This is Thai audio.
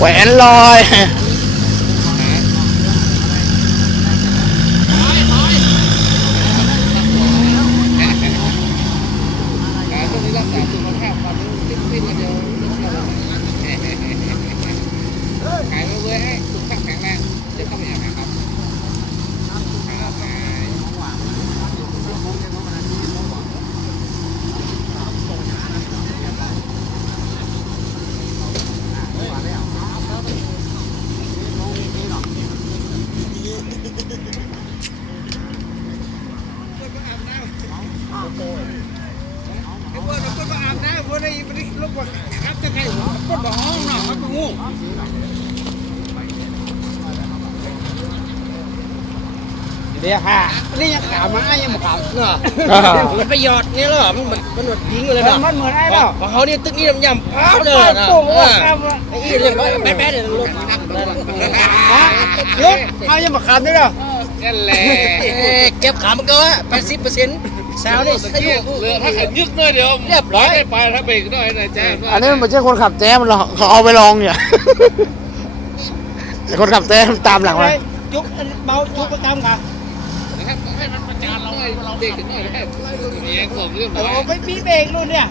quẹn lôi เปิดอาบน้ำลกครับจะใครบ้องนะครับงูเดี๋ยวฮะนี่ยังขามายังขาเนาะมันไปยอดนี่หรอมันมันหมดทิ้งเลยเนาะมันเหมือนไอ้เราะอเขาเนี่ยตึกนี่ยำยำป้าเลยนะเออไอ่เรื่องแป๊ะแป๊ะเดี๋ยวลงมนั่งเลยฮะยเขายังขามได้เนาะแก่เลยเก็บขามันก็วาแปสิบเปอร์เซ็นต์แซวนี่เบกรือถ้าขันยึกหน่อยเดี๋ยวเรียบร้อยไปถ้าเบรกหน่อยนะแจ้งอันนี้มันไมเใช่คนขับแจ้มหรอกเขาเอาไปลองเนี่ยคนขับแจ้มตามหลังไปจุกเบาจุกประจำค่ะให้มันประจานเรยเด็กหน่อยแค่เรื่องผมเรื่องอะไรเราไม่ปีเบรกนู่นเนี่ย